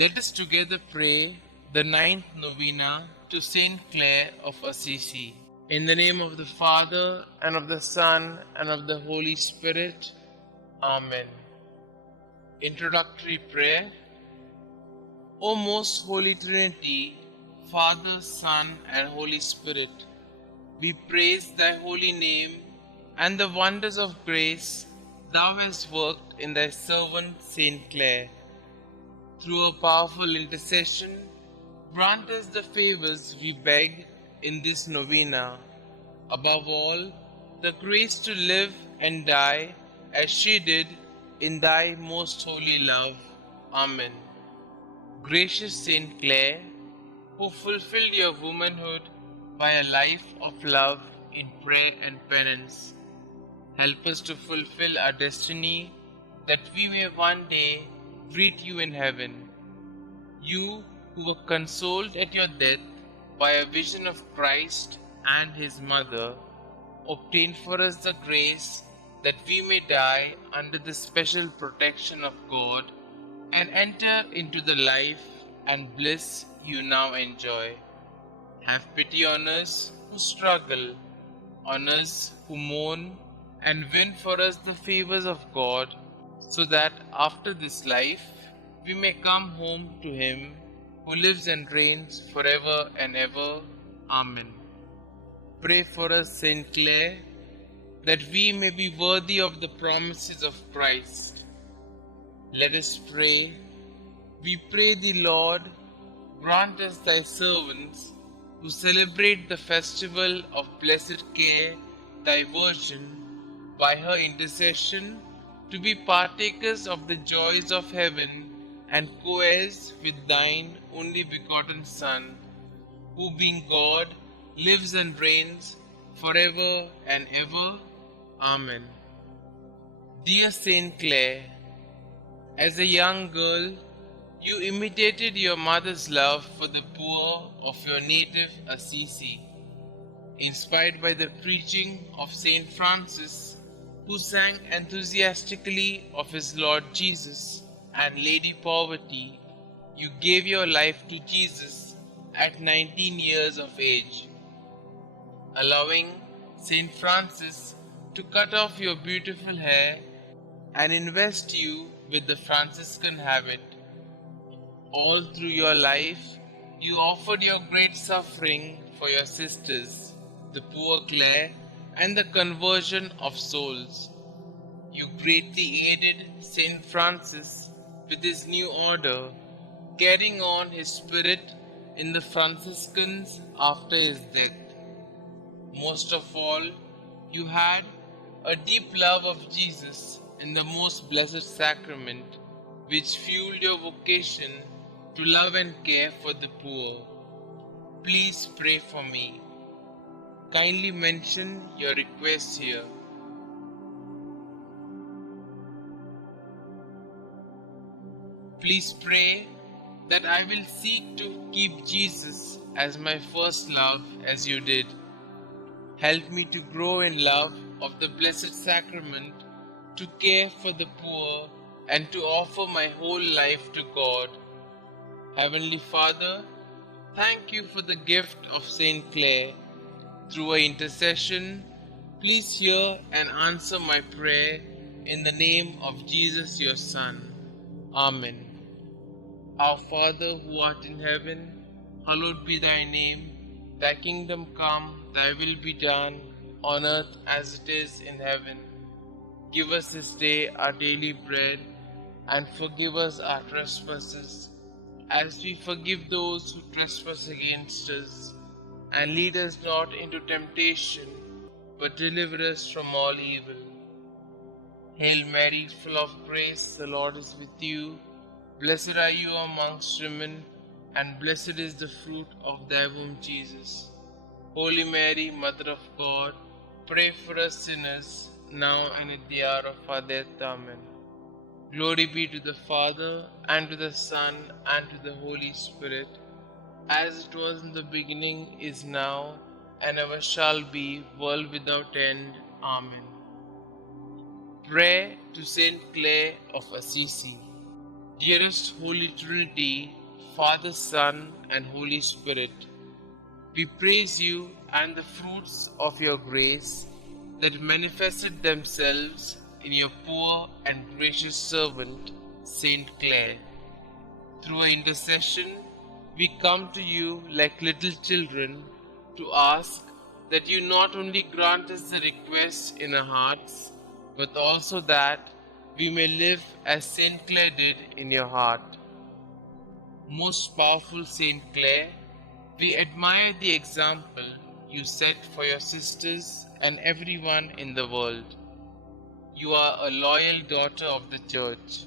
Let us together pray the ninth novena to St Clare of Assisi. In the name of the Father, and of the Son, and of the Holy Spirit. Amen. Introductory prayer. O most Holy Trinity, Father, Son, and Holy Spirit, we praise thy holy name and the wonders of grace thou hast worked in thy servant St. Clare. Through a powerful intercession, grant us the favors we beg in this novena. Above all, the grace to live and die as she did in thy most holy love. Amen. Gracious St. Clare, who fulfilled your womanhood by a life of love in prayer and penance, help us to fulfill our destiny that we may one day greet you in heaven. You who were consoled at your death by a vision of Christ and his mother, obtain for us the grace that we may die under the special protection of God and enter into the life and bliss you now enjoy. Have pity on us who struggle, on us who mourn, and win for us the favors of God, so that after this life we may come home to him who lives and reigns forever and ever. Amen. Pray for us, St. Clare, that we may be worthy of the promises of Christ. Let us pray. We pray thee, Lord, grant us thy servants, who celebrate the festival of Blessed Clare, thy Virgin, by her intercession, to be partakers of the joys of heaven and co-heirs with thine only begotten Son, who being God, lives and reigns forever and ever. Amen. Dear St. Clare, as a young girl, you imitated your mother's love for the poor of your native Assisi. Inspired by the preaching of St. Francis, who sang enthusiastically of his Lord Jesus and Lady Poverty, you gave your life to Jesus at 19 years of age, allowing St. Francis to cut off your beautiful hair and invest you with the Franciscan habit. All through your life, you offered your great suffering for your sisters, the poor Clare, and the conversion of souls. You greatly aided St. Francis with his new order, carrying on his spirit in the Franciscans after his death. Most of all, you had a deep love of Jesus in the most blessed sacrament, which fueled your vocation to love and care for the poor. Please pray for me. Kindly mention your requests here. Please pray that I will seek to keep Jesus as my first love as you did. Help me to grow in love of the Blessed Sacrament, to care for the poor, and to offer my whole life to God. Heavenly Father, thank you for the gift of St. Clare. Through her intercession, please hear and answer my prayer in the name of Jesus your Son. Amen. Our Father who art in heaven, hallowed be thy name. Thy kingdom come, thy will be done, on earth as it is in heaven. Give us this day our daily bread, and forgive us our trespasses, as we forgive those who trespass against us. And lead us not into temptation, but deliver us from all evil. Hail Mary, full of grace, the Lord is with you. Blessed are you amongst women, and blessed is the fruit of thy womb, Jesus. Holy Mary, Mother of God, pray for us sinners, now and at the hour of our death. Amen. Glory be to the Father, and to the Son, and to the Holy Spirit, as it was in the beginning, is now, and ever shall be, world without end. Amen. Prayer to St. Clare of Assisi. Dearest Holy Trinity, Father, Son, and Holy Spirit, we praise you and the fruits of your grace that manifested themselves in your poor and gracious servant, St. Clare. Through her intercession, we come to you like little children to ask that you not only grant us the requests in our hearts, but also that we may live as St. Clare did in your heart. Most powerful St. Clare, we admire the example you set for your sisters and everyone in the world. You are a loyal daughter of the Church.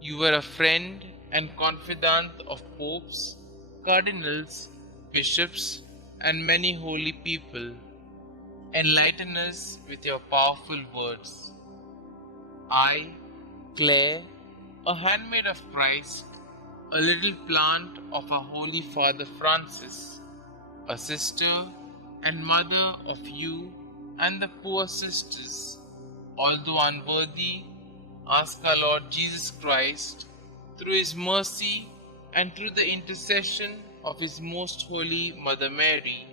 You were a friend and confidant of popes, cardinals, bishops, and many holy people. Enlighten us with your powerful words. I, Clare, a handmaid of Christ, a little plant of our Holy Father Francis, a sister and mother of you and the poor sisters, although unworthy, ask our Lord Jesus Christ, through His mercy and through the intercession of His most holy Mother Mary,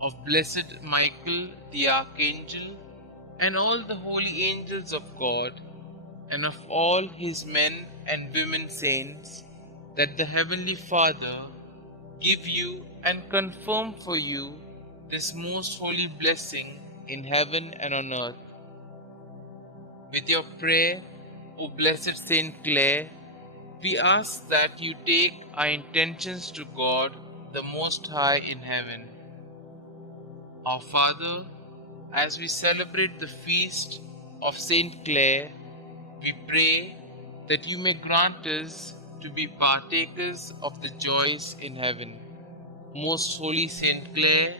of blessed Michael the Archangel, and all the holy angels of God, and of all His men and women saints, that the Heavenly Father give you and confirm for you this most holy blessing in heaven and on earth. With your prayer, O blessed Saint Clare, we ask that you take our intentions to God, the Most High in heaven. Our Father, as we celebrate the feast of St. Clare, we pray that you may grant us to be partakers of the joys in heaven. Most Holy St. Clare,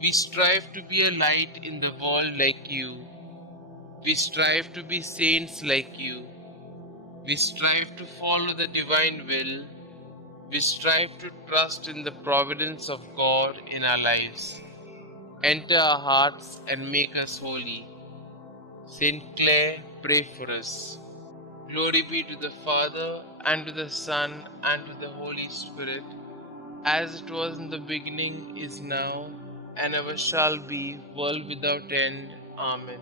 we strive to be a light in the world like you. We strive to be saints like you. We strive to follow the divine will. We strive to trust in the providence of God in our lives. Enter our hearts and make us holy. St. Clare, pray for us. Glory be to the Father, and to the Son, and to the Holy Spirit, as it was in the beginning, is now, and ever shall be, world without end. Amen.